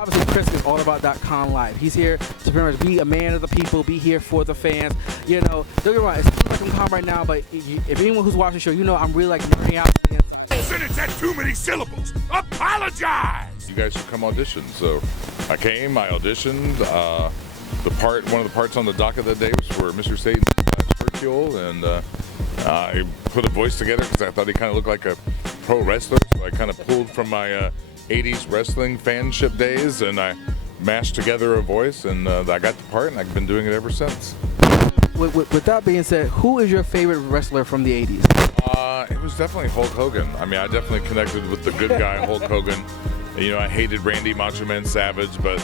obviously Chris is all about .com live. He's here to pretty much be a man of the people, be here for the fans. You know, don't get me wrong, it seems like I'm calm right now, but if anyone who's watching the show, you know I'm really like nerding out. Sentence had too many syllables. Apologize. You guys should come audition. So I came, I auditioned. One of the parts on the docket that day was for Mr.Satan / Hercule, and I put a voice together because I thought he kind of looked like a pro wrestler. So I kind of pulled from my 80s wrestling fanship days, and I mashed together a voice, and I got the part, and I've been doing it ever since. With that being said, who is your favorite wrestler from the 80s? It was definitely Hulk Hogan. I mean, I definitely connected with the good guy Hulk Hogan. You know, I hated Randy Macho Man Savage, but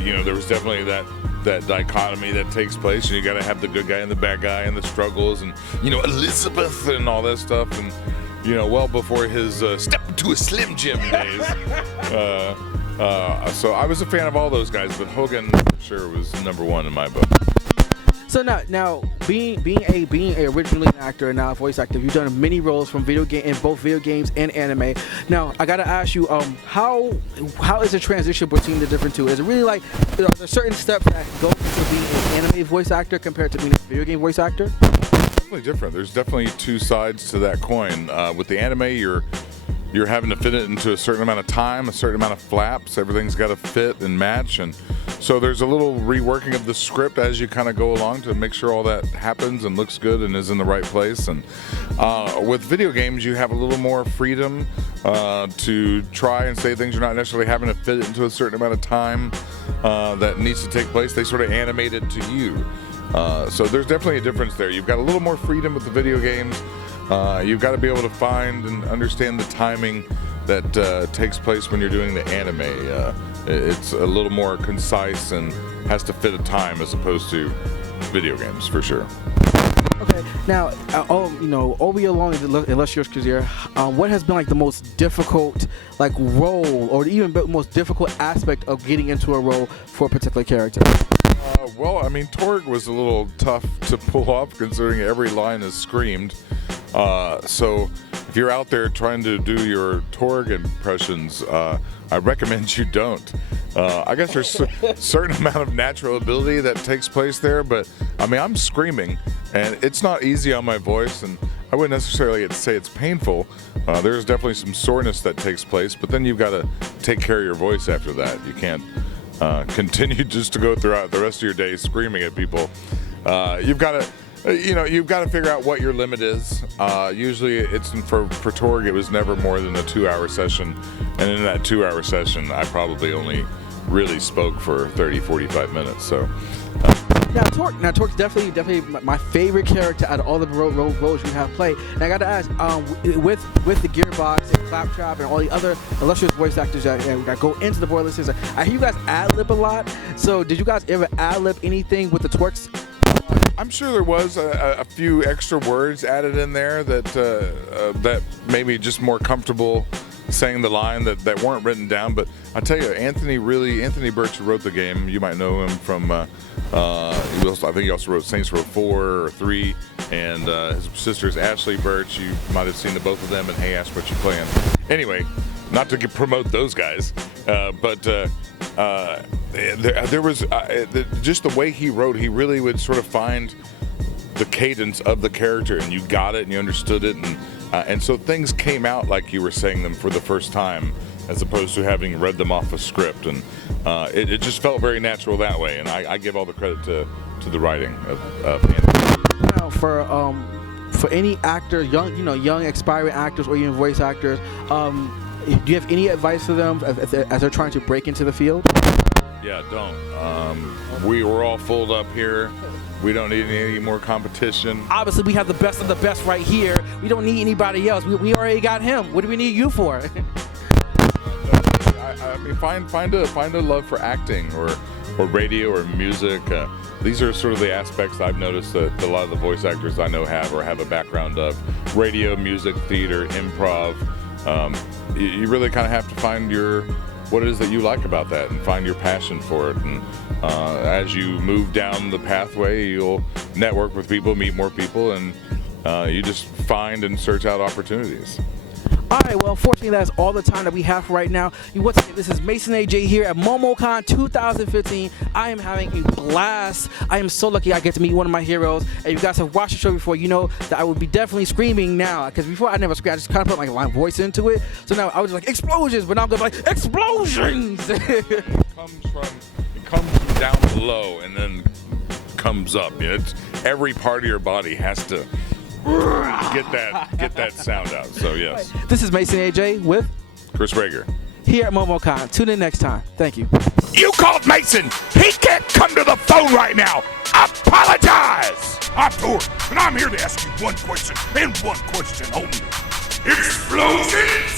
you know, there was definitely that dichotomy that takes place, and you got to have the good guy and the bad guy and the struggles, and you know, Elizabeth and all that stuff, and you know, well before his step into a Slim Jim days. So I was a fan of all those guys, but Hogan for sure was #1 in my book. So now being a originally an actor and now a voice actor, you've done many roles from in both video games and anime. Now I gotta ask you, how is the transition between the different two? Is it really like, are there certain steps that go into being an anime voice actor compared to being a video game voice actor? Definitely different. There's definitely two sides to that coin. With the anime, you're having to fit it into a certain amount of time, a certain amount of flaps. Everything's got to fit and match, and so there's a little reworking of the script as you kind of go along to make sure all that happens and looks good and is in the right place. And with video games, you have a little more freedom to try and say things. You're not necessarily having to fit it into a certain amount of time that needs to take place. They sort of animate it to you. So there's definitely a difference there. You've got a little more freedom with the video games. You've got to be able to find and understand the timing that takes place when you're doing the anime. It's a little more concise and has to fit a time as opposed to video games, for sure. Okay, now, over your long illustrious career, what has been like the most difficult like role, or even most difficult aspect of getting into a role for a particular character? Well, I mean, Torgue was a little tough to pull off considering every line is screamed. So if you're out there trying to do your Torgue impressions, I recommend you don't. I guess there's a certain amount of natural ability that takes place there, but I mean, I'm screaming, and it's not easy on my voice, and I wouldn't necessarily say it's painful. There's definitely some soreness that takes place, but then you've got to take care of your voice after that. You can't continue just to go throughout the rest of your day screaming at people. You've got to figure out what your limit is. Usually it's for Torgue, it was never more than a 2-hour session. And in that 2-hour session, I probably only really spoke for 30-45 minutes. So. Now Torgue's definitely my favorite character out of all the roles you have played. And I got to ask, with the Gearbox and Claptrap and all the other illustrious voice actors that go into the Borderlands series, I hear you guys ad-lib a lot. So did you guys ever ad-lib anything with the twerks? I'm sure there was a few extra words added in there that made me just more comfortable saying the line that weren't written down. But I tell you, Anthony Birch, who wrote the game, you might know him from, I think he also wrote Saints Row 4 or 3, and his sister's Ashley Birch. You might have seen the both of them in Hey, Ask What You Playing. Anyway, not to promote those guys, but there was just the way he wrote, he really would sort of find the cadence of the character, and you got it and you understood it, and so things came out like you were saying them for the first time as opposed to having read them off a script, and it just felt very natural that way, and I give all the credit to the writing of Anthony. Now for any actor, young aspiring actors or even voice actors, do you have any advice for them as they're trying to break into the field? Yeah, don't. We're all full up here. We don't need any more competition. Obviously, we have the best of the best right here. We don't need anybody else. We already got him. What do we need you for? I mean, find a love for acting or radio or music. These are sort of the aspects I've noticed that a lot of the voice actors I know have a background of: radio, music, theater, improv. You really kind of have to find what it is that you like about that and find your passion for it. And as you move down the pathway, you'll network with people, meet more people, and you just find and search out opportunities. All right, well, unfortunately, that's all the time that we have for right now. Once again, this is Mason AJ here at Momocon 2015. I am having a blast. I am so lucky I get to meet one of my heroes. And if you guys have watched the show before, you know that I would be definitely screaming now. Because before I never screamed, I just kind of put like my voice into it. So now I was like, explosions, but now I'm going to be like, explosions! It comes from down below and then comes up. You know, every part of your body has to get that sound out. So yes. This is Mason AJ with Chris Rager. Here at Momocon. Tune in next time. Thank you. You called Mason. He can't come to the phone right now. Apologize. I'm Torgue, and I'm here to ask you one question and one question only. Explosion!